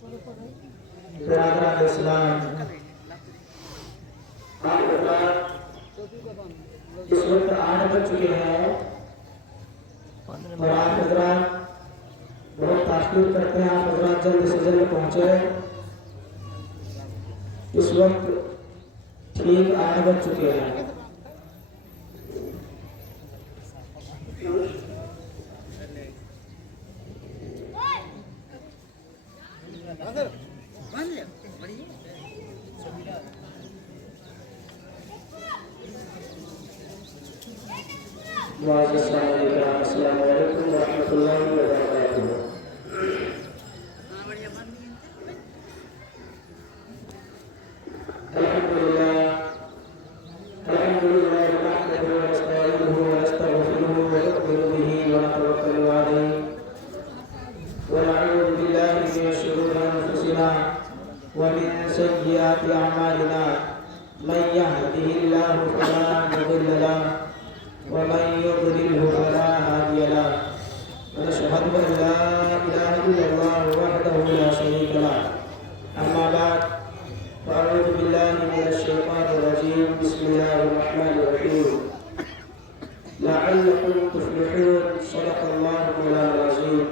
برادران اسلام، آپ حضرات اس وقت 8 بج چکے ہیں اور آپ حضرات بہت تاخیر کرتے ہیں. آپ حضرات جلد سے جلد پہنچے. اس وقت ٹھیک 8 بج چکے ہیں. السلام علیکم ورحمۃ اللہ وبرکاتہ. الحمد لله نحمده ونستعينه ونستغفره ونؤمن به ونتوكل عليه ونعوذ بالله من شرور انفسنا ومن سيئات اعمالنا. من يهده الله فلا مضل له ومن يضلله فلا هادي له. ونشهد ان لا اله الا الله وحده لا شريك له. اما بعد فأعوذ بالله من الشيطان الرجيم. بسم الله الرحمن الرحيم. لعلكم تفلحون. صدق الله مولانا العظيم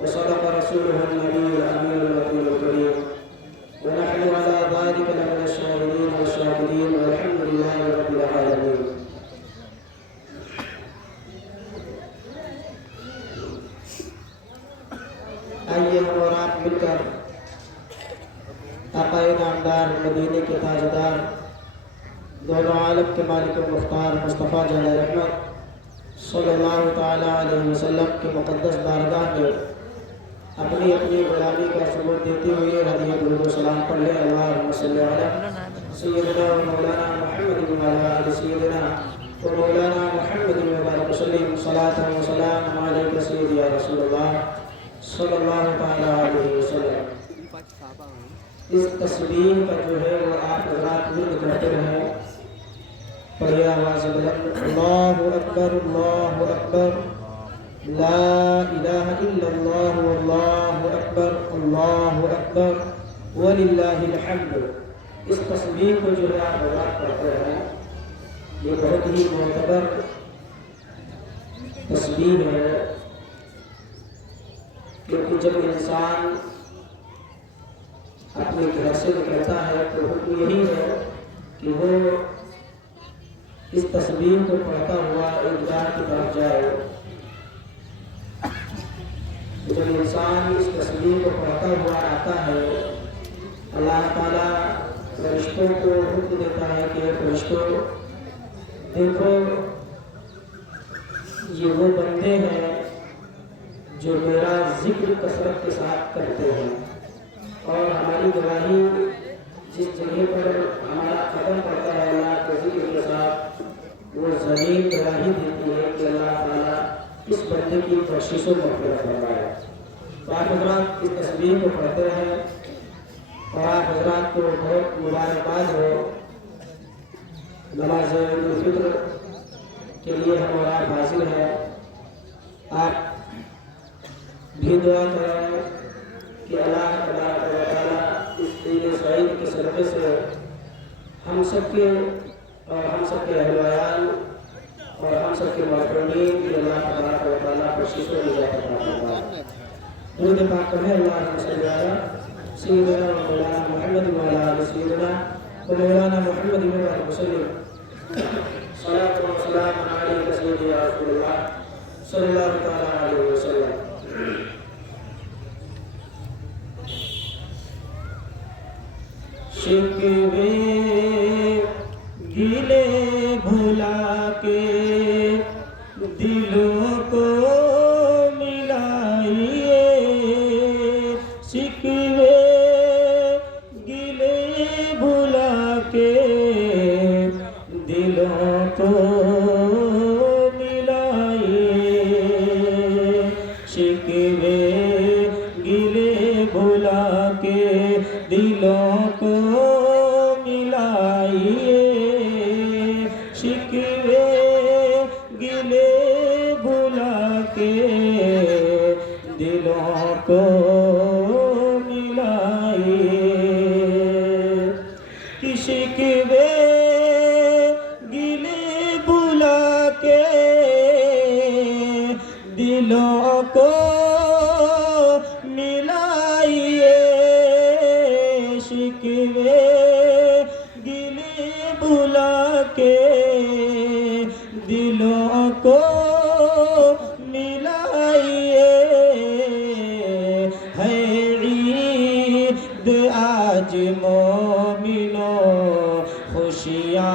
وصدق رسوله النبي الأمين الرسول الكريم ونحن على ذلك لمن الشاهدين والشاكرين والحمد لله رب العالمين. آئیے ہم اور آپ مل کر آقا نامدار مدینے کے تاجدار دونوں عالم کے مالک و مختار مصطفیٰ جل رحمت صلی اللہ تعالیٰ علیہ وسلم کے مقدس بارگاہ میں اپنی اپنی غلامی کا ثبوت دیتے ہوئے ہدیہ درود و سلام پڑھ لیں. اللہم صلی علی سیدنا و مولانا محمد و علی سیدنا و مولانا محمد و بارک وسلم. صلاۃ و سلام علیک سیدی یا رسول اللہ صلی اللہ تعالیٰ علیہ وسلم. اس تسبیح کا جو ہے وہ آپ حضرات ورد کرتے رہیں. پڑھیے آواز بلند. اللہ اکبر اللہ اکبر لا الہ الا اللہ واللہ اکبر اللہ اکبر وللہ الحمد. اس تسبیح کو جو ہے آپ حضرات پڑھتے رہیں. یہ بہت ہی معتبر تسبیح ہے کیونکہ جب انسان اپنے گھر سے نکلتا ہے تو حکم یہی ہے کہ وہ اس تسبیح کو پڑھتا ہوا عیدگاہ کی طرف جائے. جب انسان اس تسبیح کو پڑھتا ہوا آتا ہے اللہ تعالیٰ فرشتوں کو حکم دیتا ہے کہ فرشتوں دیکھو یہ وہ بندے ہیں جو میرا ذکر کثرت کے ساتھ کرتے ہیں. اور ہماری گواہی جس جگہ پر ہمارا قدم پڑتا ہے اللہ کے ذکر کے ساتھ وہ زمین گواہی دیتی ہے کہ اللہ تعالیٰ اس بندے کی بخشش و مغفرت فرمائے. تو آپ حضرات اس تسبیح کو پڑھتے رہیں اور آپ حضرات کو بہت مبارکباد ہو. نماز عید الفطر کے لیے ہم اور آپ حاضر ہیں. آپ بھی دعا کریں کہ اللہ تبارک و تعالیٰ اس عید سعید کے صدقے سے ہم سب کے اور ہم سب کے اہل و عیال اور ہم سب کے محترمین کی اللہ تبارک و تعالیٰ بخشش و نجات عطا فرمائے. درود پاک پڑھیں. اللہم صلی علی سیدنا و مولانا محمد و علی سیدنا و مولانا محمد و بارک وسلم. صلاۃ و سلام علیک سیدی یا رسول اللہ صلی اللہ تعالیٰ علیہ وسلم. شکوے گلے بھلا کے دلوں کو ملائیے. شکوے گلے بھلا کے دلوں کو ملائیے. شکوے گلے بھلا کے دلوں کو ملائیے. شکوے گلے بھلا کے دلوں کو ملائیے. آج مومنوں خوشیاں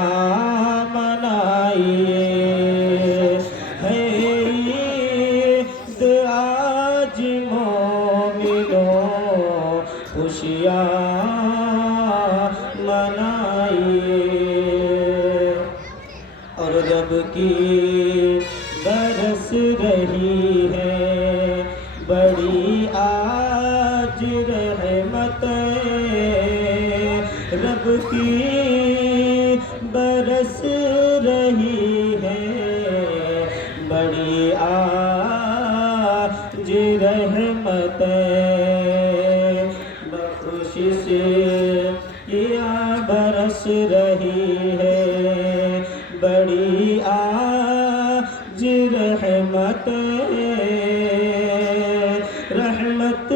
منائیے، ہے عید آج مومنوں خوشیاں منائیے۔ اور رب کی برس رہی ہے بڑی آج رحمتیں، رب کی برس رہی ہے بڑی آج رحمتیں، بخشش کیا برس رہی ہے بڑی آج رحمتیں، رحمت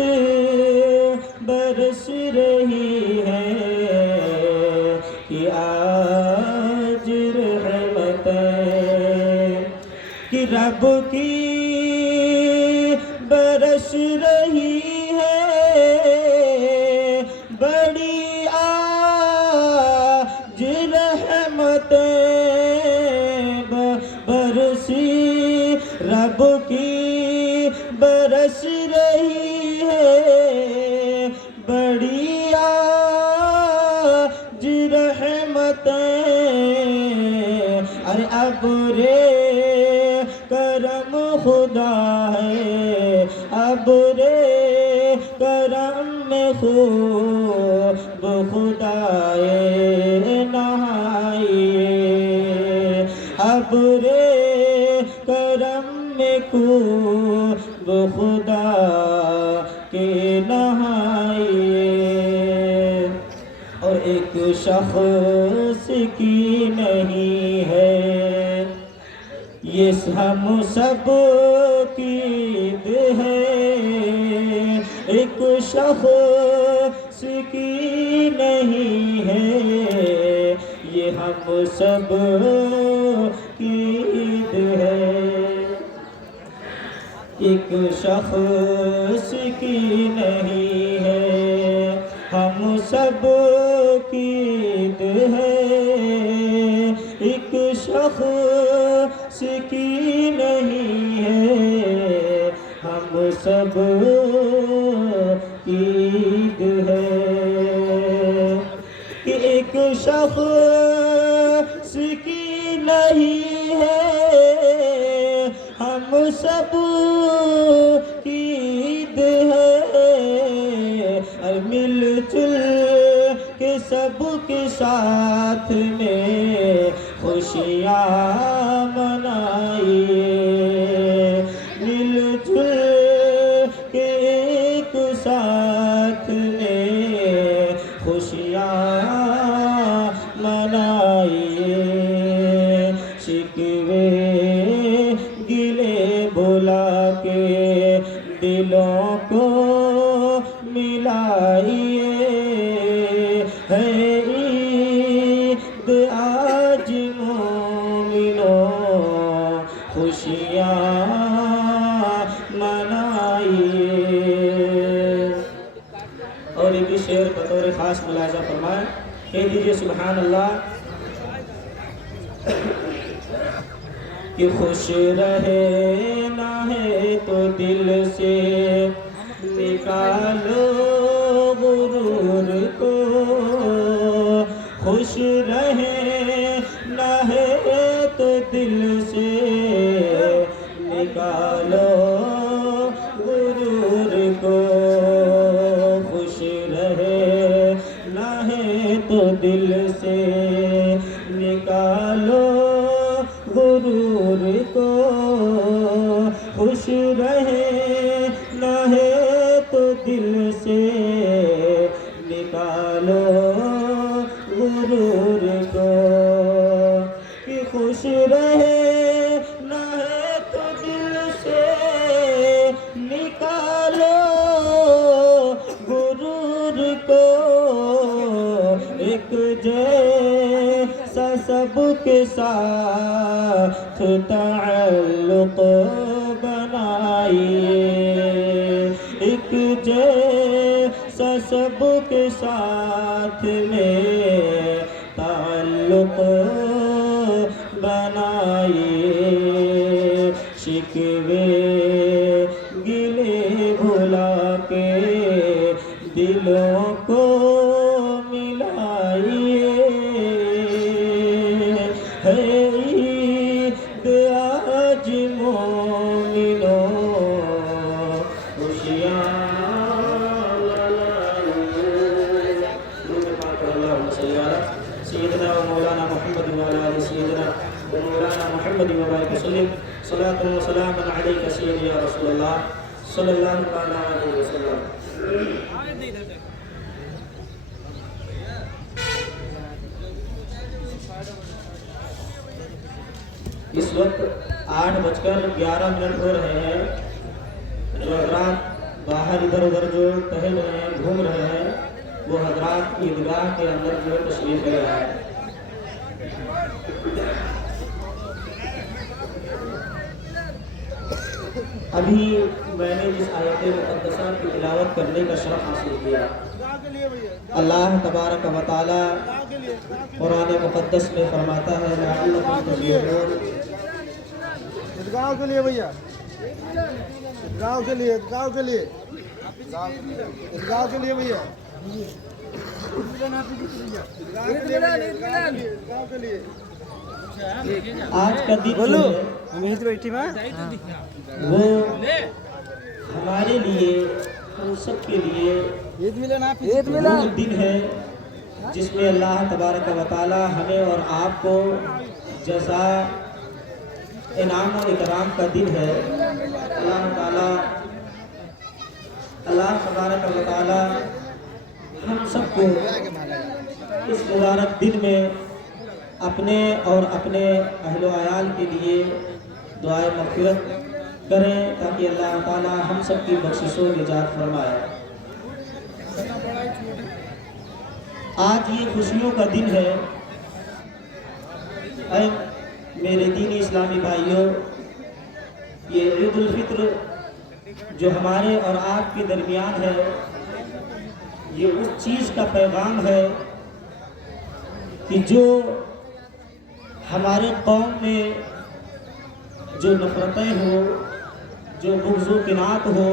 برس رہی ہے کہ آج رحمتیں، کہ رب کی برس رہی ہے بڑی آج رحمتیں، برسی رب کی برس رہی ہے بڑی آج رحمتیں، ارے ابر کرم خدا ہے، ابر کرم میں خوب خدائے نہائیے، ابر کرم میں خوب خدا کے نہائیے۔ اور ایک شخص کی نہیں ہے یہ ہم سب کی عید ہے، ایک شخص کی نہیں ہے یہ ہم سب کی عید ہے، ایک شخص کی نہیں ہے ہم سب کی عید ہے، ایک شخص کی نہیں ہے ہم سب کی عید ہے، کہ ایک شخص کی نہیں ہے ہم سب کی عید ہے، اور مل جل کے سب کے ساتھ میں خوشیاں منائیے، مل جل کے ایک ساتھ میں خوشیاں منائیے، شکوے گلے بھلا کے دلوں کو ملائیے، ہے عید آج مومنوں خوشیاں منائیے۔ اور ایک شعر بطور خاص ملاحظہ فرمائیں، کہہ دیجئے سبحان اللہ، کہ خوش رہے نہ ہے تو دل سے نکالو غرور کو، خوش رہے نہ ہے تو دل سے نکالو غرور کو، خوش رہے نہ ہے تو دل سے نکالو غرور کو، خوش رہے نہ ہے تو دل سے نکالو غرور کو، کہ خوش رہے نہ ہے تو دل سے نکالو غرور کو، ایک جیسا سب کے ساتھ تعلق بنائیے، ایک جیسا سب کے ساتھ میں تعلق بنائیے، شکوے گلے بھلا کے دلوں کو ملائیے، ہے عید آج مومنوں خوشیاں سیدنا و مولانا محمد وعلى آل سيدنا ومولانا محمد وبارك وسلم صلاة وسلام عليك سيدي يا رسول الله صلى الله عليه وسلم۔ اس وقت 8:11 ہو رہے ہیں۔ جو حضرات باہر ادھر ادھر جو ٹہل رہے ہیں، گھوم رہے ہیں، وہ حضرات عیدگاہ کے اندر جو تشریف لے رہے ہیں۔ ابھی میں نے جس آیت مقدسہ کی تلاوت کرنے کا شرف حاصل کیا، اللہ تبارک و تعالی قرآن مقدس میں فرماتا ہے لعلکم تذکرون۔ عیدگاہ کے لیے بھیا، عیدگاہ کے لیے، عیدگاہ کے لیے، عیدگاہ کے لیے بھیا، عیدگاہ کے لیے۔ آج کا دن جو ہے وہ ہمارے لیے، ہم سب کے لیے وہ دن ہے جس میں اللہ تبارک و تعالی ہمیں اور آپ کو جزا انعام و اکرام کا دن ہے۔ اللہ تبارک و تعالی ہم سب کو اس مبارک دن میں اپنے اور اپنے اہل و عیال کے لیے دعائے مغفرت کریں تاکہ اللہ تعالی ہم سب کی بخشش و نجات فرمائے۔ آج یہ خوشیوں کا دن ہے۔ اے میرے دینی اسلامی بھائیوں، یہ عید الفطر جو ہمارے اور آپ کے درمیان ہے، یہ اس چیز کا پیغام ہے کہ جو ہمارے قوم میں جو نفرتیں ہو، جو بغض و کنات ہو،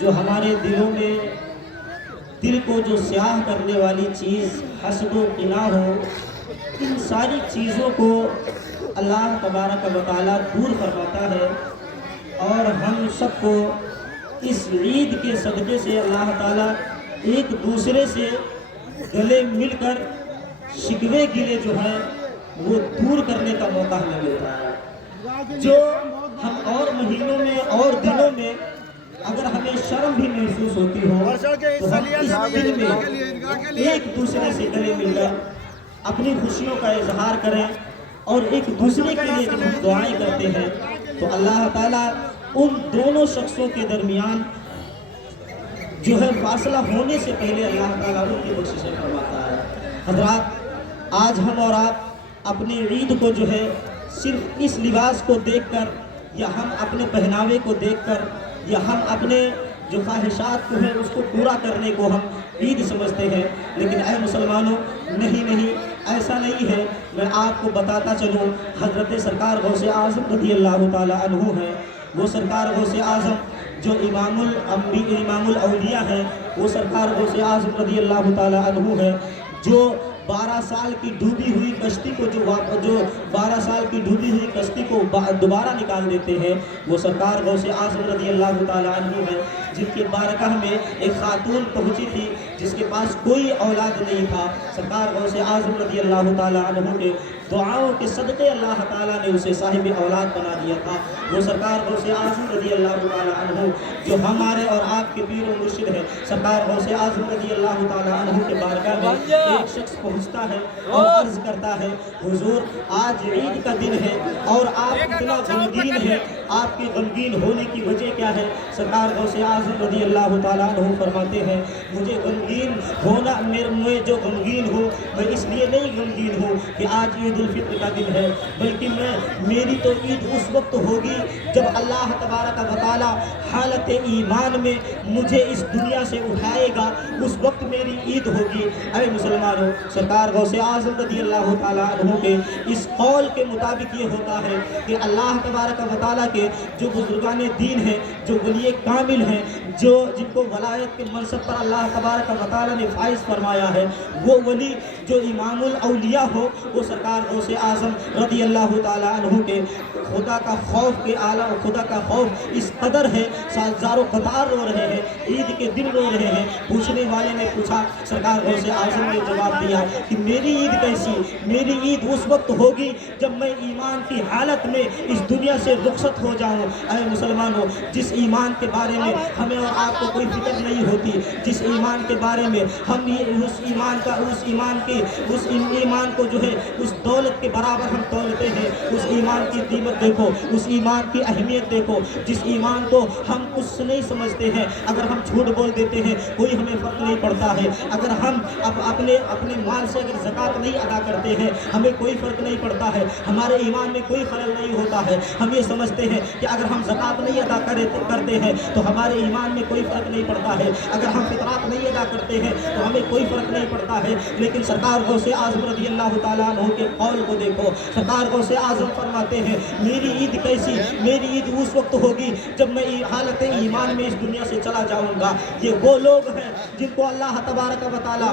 جو ہمارے دلوں میں دل کو جو سیاہ کرنے والی چیز حسد و کینہ ہو، ان ساری چیزوں کو اللہ تبارک و تعالی دور فرماتا ہے، اور ہم سب کو اس عید کے صدقے سے اللہ تعالی ایک دوسرے سے گلے مل کر شکوے گلے جو ہیں وہ دور کرنے کا موقع ہمیں ملتا ہے۔ جو ہم اور مہینوں میں اور دنوں میں اگر ہمیں شرم بھی محسوس ہوتی ہو تو ہم اس دن میں ایک دوسرے سے گلے مل کر اپنی خوشیوں کا اظہار کریں، اور ایک دوسرے کے لیے جب ہم دعائیں کرتے ہیں تو اللہ تعالیٰ ان دونوں شخصوں کے درمیان جو ہے فاصلہ ہونے سے پہلے اللہ تعالیٰ ان کی بخششیں فرماتا ہے۔ حضرات، آج ہم اور آپ اپنی عید کو جو ہے صرف اس لباس کو دیکھ کر، یا ہم اپنے پہناوے کو دیکھ کر، یا ہم اپنے جو خواہشات کو ہیں اس کو پورا کرنے کو ہم عید سمجھتے ہیں، لیکن اے مسلمانوں، نہیں، ایسا نہیں ہے۔ میں آپ کو بتاتا چلوں، حضرت سرکار غوث اعظم رضی اللہ تعالی عنہ ہیں، وہ سرکار غوث اعظم جو امام الاولیاء ہیں، وہ سرکار غوث اعظم رضی اللہ تعالی عنہ ہیں، جو 12 سال کی ڈوبی ہوئی کشتی کو جو 12 سال کی ڈوبی ہوئی کشتی کو دوبارہ نکال دیتے ہیں، وہ سرکار غوث اعظم رضی اللہ تعالی عنہ ہیں، جن کے بارگاہ میں ایک خاتون پہنچی تھی جس کے پاس کوئی اولاد نہیں تھا۔ سرکار غوث اعظم رضی اللہ تعالی عنہ کے دعاؤں کے صدقے اللہ تعالیٰ نے اسے صاحب اولاد بنا دیا تھا۔ وہ سرکار غوث اعظم رضی اللہ تعالی عنہ جو ہمارے اور آپ کے پیر و مرشد ہیں، سرکار غوث اعظم رضی اللہ تعالی عنہ کے بارگاہ میں ایک شخص پہنچتا ہے اور عرض کرتا ہے، حضور آج عید کا دن ہے اور آپ اتنا غمگین ہیں، آپ کے غمگین ہونے کی وجہ کیا ہے؟ سرکار غوث اعظم رضی اللہ تعالیٰ عنہ فرماتے ہیں، مجھے غمگین ہونا، میں جو غمگین ہوں میں اس لیے نہیں غمگین ہوں کہ آج عید الفطر کا دن ہے، بلکہ میری تو عید اس وقت ہوگی جب اللہ تبارک و تعالی حالت ایمان میں مجھے اس دنیا سے اٹھائے گا وقت میری عید ہوگی۔ اے مسلمانوں، سرکار غوث اعظم رضی اللہ تعالیٰ عنہ کے اس قول کے مطابق یہ ہوتا ہے کہ اللہ تبارک و تعالیٰ کے جو بزرگان دین ہیں، جو ولی کامل ہیں، جو جن کو ولایت کے منصب پر اللہ تبارک و تعالیٰ نے فائز فرمایا ہے، وہ ولی جو امام الاولیاء ہو، وہ سرکار غوث اعظم رضی اللہ تعالیٰ عنہ کے خدا کا خوف کے اعلیٰ، خدا کا خوف اس قدر ہے، سالزار و قطار رو رہے ہیں، عید کے دن رو رہے ہیں۔ پوچھنے والے نے پوچھا، سرکار غوث اعظم نے جواب دیا کہ میری عید کیسی؟ میری عید اس وقت ہوگی جب میں ایمان کی حالت میں اس دنیا سے رخصت ہو جاؤں۔ اے مسلمانوں، جس ایمان کے بارے میں ہمیں اور آپ کو کوئی فکر نہیں ہوتی، جس ایمان کے بارے میں ہم اس ایمان کو جو ہے اس دولت کے برابر ہم تولتے ہیں، اس ایمان کی قیمت دیکھو، اس ایمان کی اہمیت دیکھو، جس ایمان کو ہم کچھ نہیں سمجھتے ہیں، اگر ہم جھوٹ بول دیتے ہیں کوئی ہمیں فرق نہیں پڑتا ہے، اگر ہم اپنے مال سے اگر زکوٰۃ نہیں ادا کرتے ہیں ہمیں کوئی فرق نہیں پڑتا ہے، ہمارے ایمان میں کوئی خلل نہیں ہوتا ہے۔ ہم یہ سمجھتے ہیں کہ اگر ہم زکوٰۃ نہیں ادا کرتے ہیں تو ہمارے ایمان میں کوئی فرق نہیں پڑتا ہے، اگر ہم فطرات نہیں ادا کرتے ہیں تو ہمیں کوئی فرق نہیں پڑتا ہے۔ لیکن سرکار غوث اعظم رضی اللہ تعالیٰ عنہ کے قول کو دیکھو، سرکار غوث اعظم فرماتے ہیں میری عید کیسی؟ میری عید اس وقت ہوگی جب میں حالت ایمان میں اس دنیا سے چلا جاؤں گا۔ یہ وہ لوگ ہیں جن کو اللہ تبارک و تعالیٰ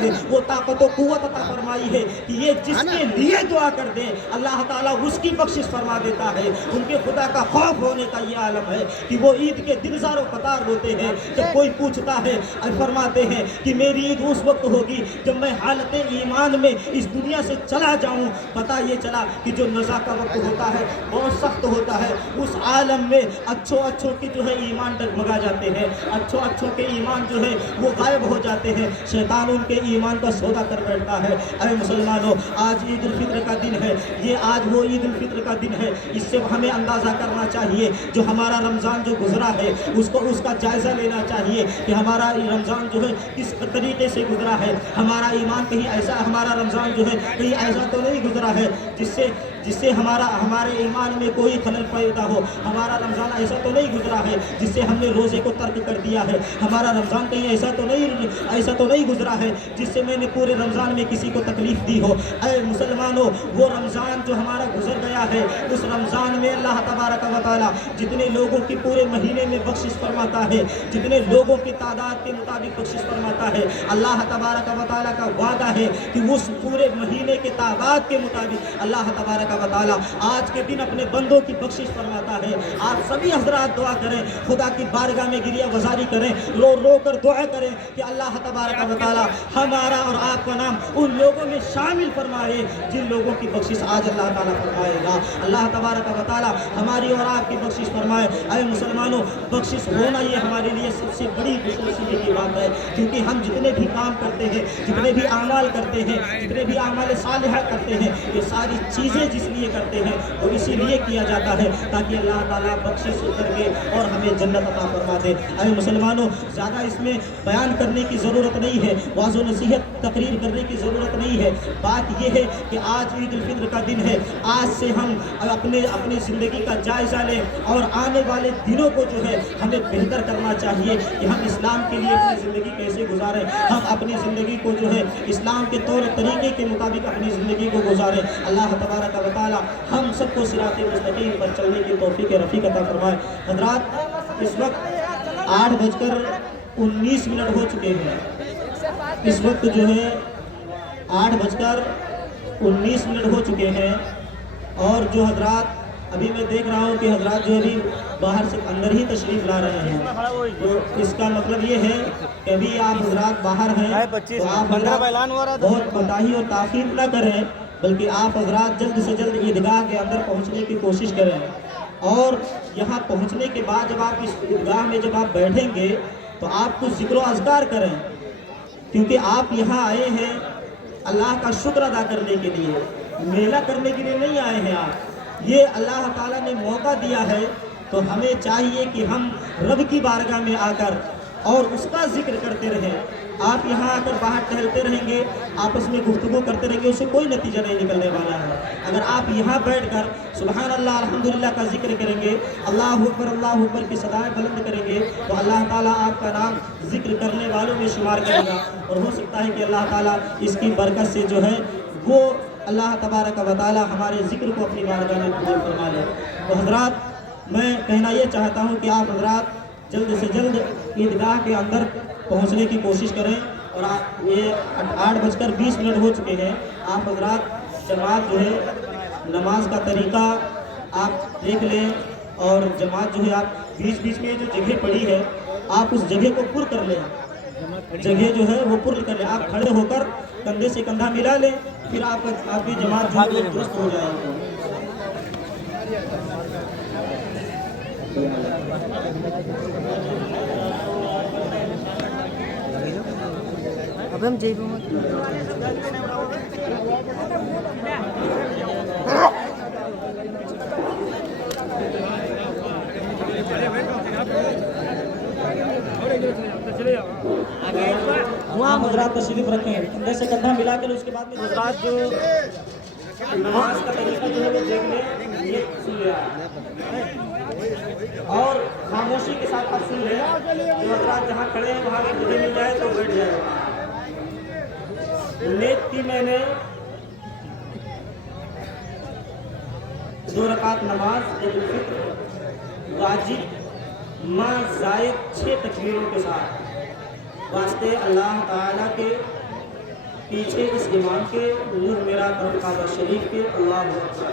نے وہ طاقت و قوت عطا فرمائی ہے کہ یہ جس کے لیے دعا کر دیں اللہ تعالیٰ اس کی بخشش فرما دیتا ہے۔ ان کے خدا کا خوف ہونے کا یہ عالم ہے کہ وہ عید کے دن زار و قطار روتے ہیں۔ جب کوئی پوچھتا ہے فرماتے ہیں کہ میری عید اس وقت ہوگی جب میں حالت ایمان میں اس دنیا سے چلا جاؤں۔ پتہ یہ چلا کہ جو نزا کا وقت ہوتا ہے بہت سخت ہوتا ہے، اس عالم میں اچھوں کی جو ہے ایمان ڈگمگا جاتے ہیں، اچھوں کے ایمان جو ہے وہ غائب ہو جاتے ہیں، شیطان ان کے ایمان کا سودا کر بیٹھتا ہے۔ اے مسلمانوں، آج عید الفطر کا دن ہے، یہ آج وہ عید الفطر کا دن ہے، اس سے ہمیں اندازہ کرنا چاہیے جو ہمارا رمضان جو گزرا ہے اس کا جائزہ لینا چاہیے کہ ہمارا رمضان جو ہے کس طریقے سے گزرا ہے، ہمارا ایمان کہیں ایسا، ہمارا رمضان جو ہے کہیں ایسا تو نہیں گزرا ہے جس سے ہمارے ایمان میں کوئی خلل پیدا ہو، ہمارا رمضان ایسا تو نہیں گزرا ہے جس سے ہم نے روزے کو ترک کر دیا ہے، ہمارا رمضان کہیں ایسا تو نہیں گزرا ہے جس سے میں نے پورے رمضان میں کسی کو تکلیف دی ہو۔ اے مسلمانوں، وہ رمضان جو ہمارا گزر گیا ہے اس رمضان میں اللہ تبارک و تعالیٰ جتنے لوگوں کی پورے مہینے میں بخشش فرماتا ہے، جتنے لوگوں کی تعداد کے مطابق بخشش فرماتا ہے، اللہ تبارک و تعالیٰ کا وعدہ ہے کہ اس پورے مہینے کے تعداد کے مطابق اللہ تبارک و تعالیٰ آج کے دن اپنے بندوں کی بخشش فرماتا ہے۔ آپ سبھی حضرات دعا کریں، خدا کی بارگاہ میں گریہ گزاری کریں، رو کر دعا کریں کہ اللہ تبارک و تعالیٰ ہمارا اور آپ کا نام ان لوگوں میں شامل فرمائے جن لوگوں کی بخشش آج اللہ تعالیٰ فرمائے گا۔ اللہ تبارک و تعالیٰ ہماری اور آپ کی بخشش فرمائے۔ اے مسلمانوں، بخشش ہونا یہ ہمارے لیے سب سے بڑی خوشی کی بات ہے، کیونکہ ہم جتنے بھی کام کرتے ہیں، جتنے بھی اعمال کرتے ہیں، جتنے بھی اعمال صالحہ کرتے ہیں، یہ ساری چیزیں جس لیے کرتے ہیں وہ اسی لیے کیا جاتا ہے تاکہ اللہ تعالیٰ بخشش کر کے اور ہمیں جنت عطا فرما دے۔ اے مسلمانوں، زیادہ اس میں بیان کرنے کی ضرورت نہیں ہے، واعظ و نصیحت تقریر کرنے کی ضرورت نہیں ہے۔ بات یہ ہے کہ آج عید الفطر کا دن ہے، آج سے ہم اپنی زندگی کا جائزہ لیں اور آنے والے دنوں کو جو ہے ہمیں بہتر کرنا چاہیے کہ ہم اسلام کے لیے اپنی زندگی کیسے گزاریں، ہم اپنی زندگی کو جو ہے اسلام کے طور طریقے کے مطابق اپنی زندگی کو گزاریں۔ اللہ تبارک و تعالیٰ ہم سب کو صراط مستقیم پر چلنے کی توفیق رفیق عطا فرمائے۔ حضرات، اس وقت 8:19 ہو چکے ہیں، اس وقت جو ہے 8:19 ہو چکے ہیں، اور جو حضرات ابھی میں دیکھ رہا ہوں کہ حضرات جو ابھی باہر سے اندر ہی تشریف لا رہے ہیں، تو اس کا مطلب یہ ہے کہ ابھی آپ حضرات باہر ہیں تو آپ حضرات بہت کوتاہی اور تاخیر نہ کریں، بلکہ آپ حضرات جلد سے جلد عیدگاہ کے اندر پہنچنے کی کوشش کریں، اور یہاں پہنچنے کے بعد جب آپ اس عیدگاہ میں جب آپ بیٹھیں گے تو آپ کچھ ذکر و اذکار کریں، کیونکہ آپ یہاں آئے ہیں اللہ کا شکر ادا کرنے کے لیے، میلہ کرنے کے لیے نہیں آئے ہیں آپ، یہ اللہ تعالیٰ نے موقع دیا ہے، تو ہمیں چاہیے کہ ہم رب کی بارگاہ میں آ کر اور اس کا ذکر کرتے رہیں. آپ یہاں آ کر باہر ٹہلتے رہیں گے, آپس میں گفتگو کرتے رہیں گے, اس سے کوئی نتیجہ نہیں نکلنے والا ہے. اگر آپ یہاں بیٹھ کر سبحان اللہ الحمدللہ کا ذکر کریں گے, اللہ اکبر کی صدائیں بلند کریں گے, تو اللہ تعالیٰ آپ کا نام ذکر کرنے والوں میں شمار کرے گا. اور ہو سکتا ہے کہ اللہ تعالیٰ اس کی برکت سے جو ہے وہ اللہ تبارک و تعالیٰ ہمارے ذکر کو اپنی بارگاہ میں قبول فرما لے. تو حضرات, میں کہنا یہ چاہتا ہوں کہ آپ حضرات جلد سے جلد عیدگاہ کے اندر پہنچنے کی کوشش کریں. اور یہ 8:20 ہو چکے ہیں. آپ حضرات جماعت جو ہے نماز کا طریقہ آپ دیکھ لیں, اور جماعت جو ہے آپ بیچ میں جو جگہ پڑی ہے آپ اس جگہ کو پر کر لیں. جگہ جو ہے وہ پر کر لیں. آپ کھڑے ہو کر کندھے سے کندھا ملا لیں, پھر آپ کی جماعت جو ہے درست ہو جائے گی. اب ہم جی آپ حضرات تشریف رکھیں, کندھے سے کندھا ملا کر اس کے بعد میں حضرات جو نماز کا طریقہ جو ہے وہ دیکھ لیں, یہ سن لیا اور خاموشی کے ساتھ آپ سن لیں. جو حضرات جہاں کھڑے ہیں وہاں اگر مجھے مل جائے تو بیٹھ جائے. نیت کی میں نے 2 رکعت نماز عید الفطر واجب ماں زائد 6 تکبیروں کے ساتھ واسطے اللہ تعالیٰ کے پیچھے اس امام کے نور میرا کرم کعبہ شریف کے اللہ اکبر.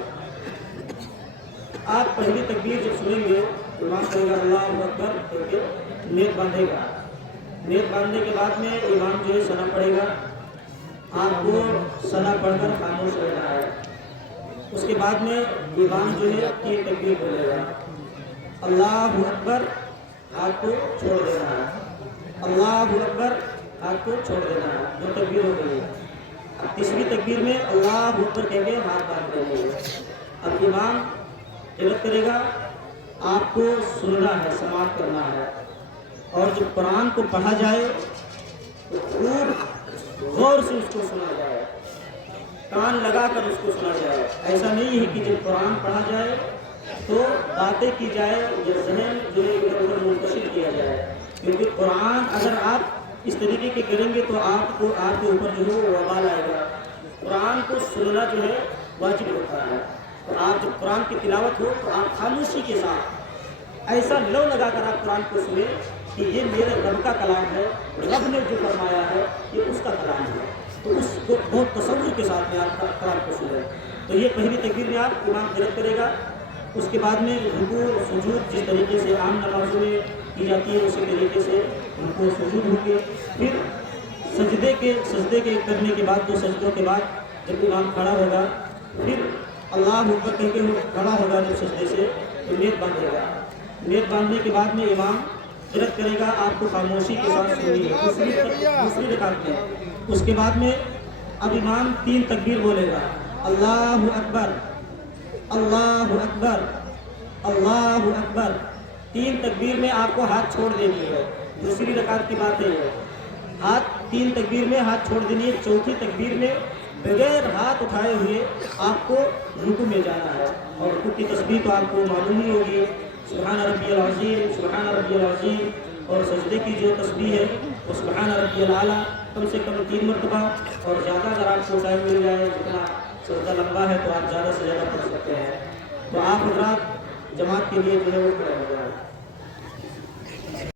آپ پہلی تکبیر جب سنیں گے امام کہے گا اللہ اکبر کہہ کے نیت باندھے گا. نیت باندھنے کے بعد میں امام جو ہے ثنا پڑھے گا. آپ کو ثنا پڑھ کر خاموش رہنا ہے. اس کے بعد میں امام جو ہے 3 تکبیر بولے گا. اللہ اکبر, ہاتھ کو چھوڑ دینا ہے. اللہ اکبر, ہاتھ کو چھوڑ دینا ہے. 2 تکبیر ہو گئی. اب تیسری تکبیر میں اللہ اکبر کہہ کے ہاتھ باندھ دیں گے. اب امام قرات کرے گا, آپ کو سننا ہے, سماعت کرنا ہے. اور جب قرآن کو پڑھا جائے تو خوب غور سے اس کو سنا جائے, کان لگا کر اس کو سنا جائے. ایسا نہیں ہے کہ جب قرآن پڑھا جائے تو باتیں کی جائے یا ذہن جو ہے ادھر ادھر منتشر کیا جائے. کیونکہ قرآن اگر آپ اس طریقے کے کریں گے تو آپ کو آپ کے اوپر جو ہے وہ وبال آئے گا. قرآن کو سننا جو ہے واجب ہوتا ہے. تو آپ جب قرآن کی تلاوت ہو تو آپ خاموشی کے ساتھ ایسا لو لگا کر آپ قرآن کو سنیں کہ یہ میرے رب کا کلام ہے, رب نے جو فرمایا ہے یہ اس کا کلام ہے. تو اس کو بہت تصور کے ساتھ میں آپ قرآن کو سنیں. تو یہ پہلی تکبیر میں آپ امام قرات کرے گا. اس کے بعد میں رکوع سجود جس طریقے سے عام نمازوں میں کی جاتی ہے اسی طریقے سے رکوع سجود ہوں گے. پھر سجدے کے کرنے کے بعد 2 سجدوں کے بعد جب امام کھڑا ہوگا پھر اللہ اکبر کہہ کے کھڑا ہوگا جب سجدے سے تو نیت باندھے گا. نیت باندھنے کے بعد میں امام قرات کرے گا. آپ کو خاموشی کے ساتھ سننی ہے دوسری رکعت میں. اس کے بعد میں اب امام 3 تکبیر بولے گا. اللہ اکبر, اللہ اکبر, اللہ اکبر. 3 تکبیر میں آپ کو ہاتھ چھوڑ دینی ہے. دوسری رکعت کی بات ہے یہ, ہاتھ 3 تکبیر میں ہاتھ چھوڑ دینی ہے. چوتھی تکبیر میں بغیر ہاتھ اٹھائے ہوئے آپ کو رکوع میں جانا ہے. اور رکوع کی تسبیح تو آپ کو معلوم ہی ہوگی, سبحان ربی العظیم, سبحان ربی العظیم. اور سجدے کی جو تسبیح ہے وہ سبحان ربی الاعلیٰ کم سے کم 3 مرتبہ. اور زیادہ اگر آپ کو ٹائم مل جائے, جتنا سجدہ لمبا ہے تو آپ زیادہ سے زیادہ پڑھ سکتے ہیں. تو آپ حضرات جماعت کے لیے جو ہے وہ کھڑے ہو جائیں.